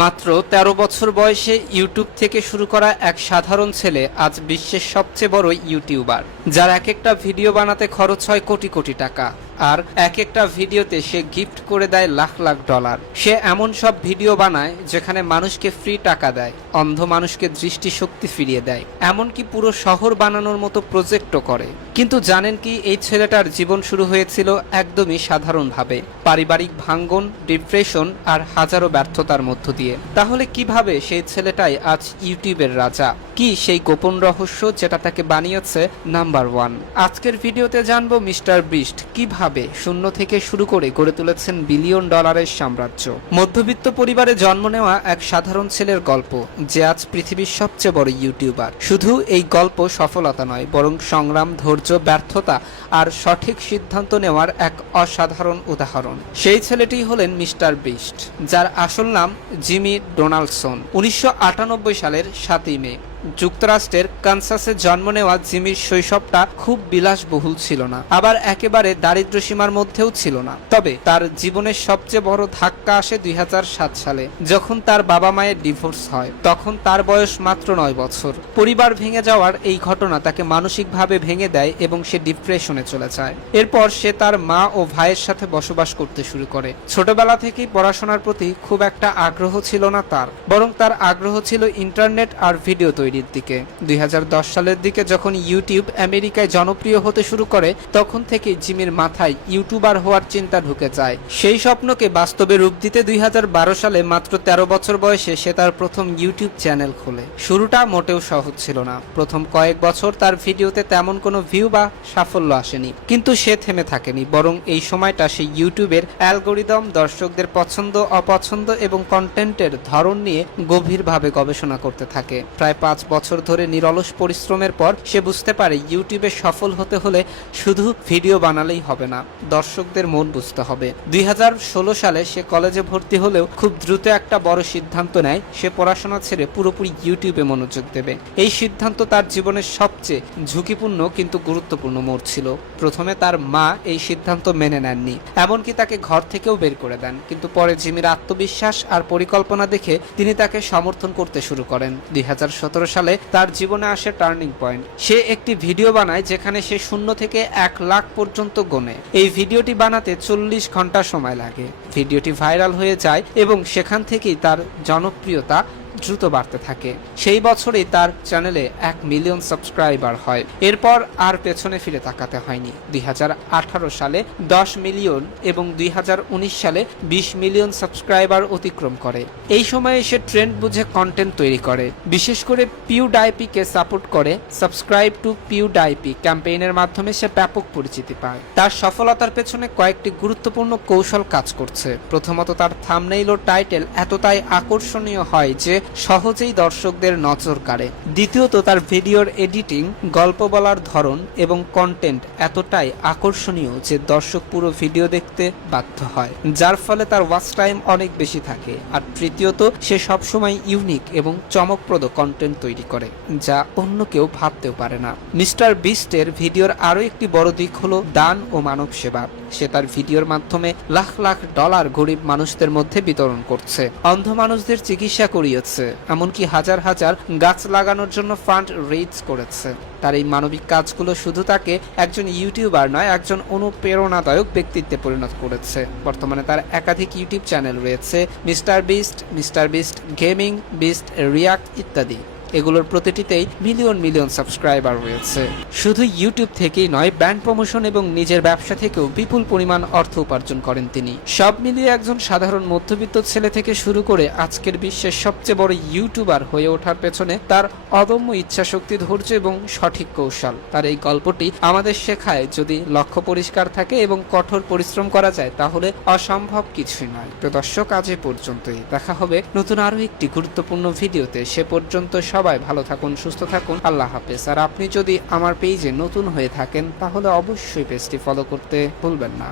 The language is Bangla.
মাত্র ১৩ বছর বয়সে ইউটিউব থেকে শুরু করা এক সাধারণ ছেলে আজ বিশ্বের সবচেয়ে বড় ইউটিউবার, যার এক একটা ভিডিও বানাতে খরচ হয় কোটি কোটি টাকা, আর এক একটা ভিডিওতে সে গিফট করে দেয় লাখ লাখ ডলার। সে এমন সব ভিডিও বানায় যেখানে মানুষকে ফ্রি টাকা দেয়, অন্ধ মানুষকে দৃষ্টিশক্তি ফিরিয়ে দেয়, এমনকি পুরো শহর বানানোর মতো প্রজেক্টও করে। কিন্তু জানেন কি, এই ছেলেটার জীবন শুরু হয়েছিল একদমই সাধারণভাবে, পারিবারিক ভাঙ্গন, ডিপ্রেশন আর হাজারো ব্যর্থতার মধ্য দিয়ে। তাহলে কিভাবে সেই ছেলেটাই আজ ইউটিউবের রাজা? কি সেই গোপন রহস্য যেটা তাকে বানিয়েছে নাম্বার ওয়ান? আজকের ভিডিওতে জানবো মিস্টার বিস্ট কিভাবে শূন্য থেকে শুরু করে গড়ে তুলেছেন বিলিয়ন ডলারের সাম্রাজ্য। মধ্যবিত্ত পরিবারে জন্ম নেওয়া এক সাধারণ ছেলের গল্প, যে আজ পৃথিবীর সবচেয়ে বড় ইউটিউবার। শুধু এই গল্প সফলতা নয়, বরং সংগ্রাম, ধৈর্য, ব্যর্থতা আর সঠিক সিদ্ধান্ত নেওয়ার এক অসাধারণ উদাহরণ। সেই ছেলেটি হলেন মিস্টার বিস্ট, যার আসল নাম জিমি ডোনাল্ডসন। ১৯৯৮ সালের ৭ই মে যুক্তরাষ্ট্রের কানসাসে জন্ম নেওয়া জিমির শৈশবটা খুব বিলাসবহুল ছিল না, আবার একেবারে দারিদ্র্য সীমার মধ্যেও ছিল না। তবে তার জীবনের সবচেয়ে বড় ধাক্কা আসে ২০০৭ সালে, যখন তার বাবা মায়ের ডিভোর্স হয়। তখন তার বয়স মাত্র ৯ বছর। পরিবার ভেঙে যাওয়ার এই ঘটনা তাকে মানসিকভাবে ভেঙে দেয় এবং সে ডিপ্রেশনে চলে যায়। এরপর সে তার মা ও ভাইয়ের সাথে বসবাস করতে শুরু করে। ছোটবেলা থেকেই পড়াশোনার প্রতি খুব একটা আগ্রহ ছিল না তার, বরং তার আগ্রহ ছিল ইন্টারনেট আর ভিডিও তৈরির দিকে। ২০১০ সালের দিকে যখন ইউটিউব আমেরিকায় জনপ্রিয় হতে শুরু করে, তখন থেকে জিমির মাথায় ইউটিউবার হওয়ার চিন্তা ঢুকে যায়। সেই স্বপ্নকে বাস্তবে রূপ দিতে ২০১২ সালে মাত্র ১৩ বছর বয়সে সে তার প্রথম ইউটিউব চ্যানেল খোলে। শুরুটা মোটেও সহজ ছিল না। প্রথম কয়েক বছর তার ভিডিওতে তেমন কোনো ভিউ বা সাফল্য আসেনি, কিন্তু সে থেমে থাকেনি। বরং এই সময়টা সে ইউটিউবের অ্যালগোরিদম, দর্শকদের পছন্দ অপছন্দ এবং কন্টেন্টের ধরন নিয়ে গভীরভাবে গবেষণা করতে থাকে। প্রায় ৫ বছর ধরে নিরলস পরিশ্রমের পর সে বুঝতে পারে, ইউটিউবে সফল হতে হলে শুধু ভিডিও বানালেই হবে না, দর্শকদের মন বুঝতে হবে। ২০১৬ সালে সে কলেজে ভর্তি হলেও খুব দ্রুত একটা বড় সিদ্ধান্ত নেয়। সে পড়াশোনা ছেড়ে পুরোপুরি ইউটিউবে মনোযোগ দেবে। এই সিদ্ধান্ত তার জীবনের সবচেয়ে ঝুঁকিপূর্ণ কিন্তু গুরুত্বপূর্ণ মোড় ছিল। প্রথমে তার মা এই সিদ্ধান্ত মেনে নেননি, এমনকি তাকে ঘর থেকেও বের করে দেন। কিন্তু পরে জিমির আত্মবিশ্বাস আর পরিকল্পনা দেখে তিনি তাকে সমর্থন করতে শুরু করেন। ২০১৭ সালে তার জীবনে আসে টার্নিং পয়েন্ট। সে একটি ভিডিও বানায় যেখানে সে ০ থেকে ১ লাখ পর্যন্ত গোনে। এই ভিডিওটি বানাতে ৪০ ঘন্টা সময় লাগে। ভিডিওটি ভাইরাল হয়ে যায় এবং সেখান থেকেই তার জনপ্রিয়তা দ্রুত বাড়তে থাকে। সেই বছরেই তার চ্যানেলে ১ মিলিয়ন সাবস্ক্রাইবার হয়। এরপর আর পেছনে ফিরে তাকাতে হয়নি। ২০১৮ সালে ১০ মিলিয়ন এবং ২০১৯ সালে ২০ মিলিয়ন সাবস্ক্রাইবার অতিক্রম করে। এই সময়ে সে ট্রেন্ড বুঝে কন্টেন্ট তৈরি করে, বিশেষ করে পিউডাইপিকে সাপোর্ট করে। সাবস্ক্রাইব টু পিউডাইপি ক্যাম্পেইনের মাধ্যমে সে ব্যাপক পরিচিতি পায়। তার সফলতার পেছনে কয়েকটি গুরুত্বপূর্ণ কৌশল কাজ করছে। প্রথমত, তার থাম্বনেইল ও টাইটেল এতটাই আকর্ষণীয় হয় যে সহজেই দর্শকদের নজর কাড়ে। দ্বিতীয়ত, তার ভিডিওর এডিটিং, গল্প বলার ধরন এবং কন্টেন্ট এতটাই আকর্ষণীয় যে দর্শক পুরো ভিডিও দেখতে বাধ্য হয়, যার ফলে তার ওয়াচ টাইম অনেক বেশি থাকে। আর তৃতীয়ত, সে সবসময় ইউনিক এবং চমকপ্রদ কন্টেন্ট তৈরি করে, যা অন্য কেউ ভাবতেও পারে না। মিস্টার বিস্টের ভিডিওর আরও একটি বড় দিক হলো দান ও মানব সেবা। সে তার ভিডিওর মাধ্যমে লাখ লাখ ডলার গরিব মানুষদের মধ্যে বিতরণ করছে, অন্ধ মানুষদের চিকিৎসা করিয়েছে, এমনকি হাজার হাজার গাছ লাগানোর জন্য ফান্ড রেইজ করেছে। তার এই মানবিক কাজগুলো শুধু তাকে একজন ইউটিউবার নয়, একজন অনুপ্রেরণাদায়ক ব্যক্তিত্বে পরিণত করেছে। বর্তমানে তার একাধিক ইউটিউব চ্যানেল রয়েছে, mister beast gaming, beast react ইত্যাদি। এগুলোর প্রতিটিতেই মিলিয়ন মিলিয়ন সাবস্ক্রাইবার রয়েছে। শুধু ইউটিউব থেকেই নয়, ব্র্যান্ড প্রমোশন এবং নিজের ব্যবসা থেকেও বিপুল পরিমাণ অর্থ উপার্জন করেন তিনি। সব মিলিয়ে একজন সাধারণ মধ্যবিত্ত ছেলে থেকে শুরু করে আজকের বিশ্বের সবচেয়ে বড় ইউটিউবার হয়ে ওঠার পেছনে তার অদম্য ইচ্ছাশক্তি, ধৈর্য এবং সঠিক কৌশল। তার এই গল্পটি আমাদের শেখায়, যদি লক্ষ্য পরিষ্কার থাকে এবং কঠোর পরিশ্রম করা যায়, তাহলে অসম্ভব কিছুই নয়। তো দর্শক, আজ এ পর্যন্তই। দেখা হবে নতুন আরো একটি গুরুত্বপূর্ণ ভিডিওতে। সে পর্যন্ত সবাই ভালো থাকুন, সুস্থ থাকুন। আল্লাহ হাফেজ। আর আপনি যদি আমার পেজে নতুন হয়ে থাকেন, তাহলে অবশ্যই পেজটি ফলো করতে ভুলবেন না।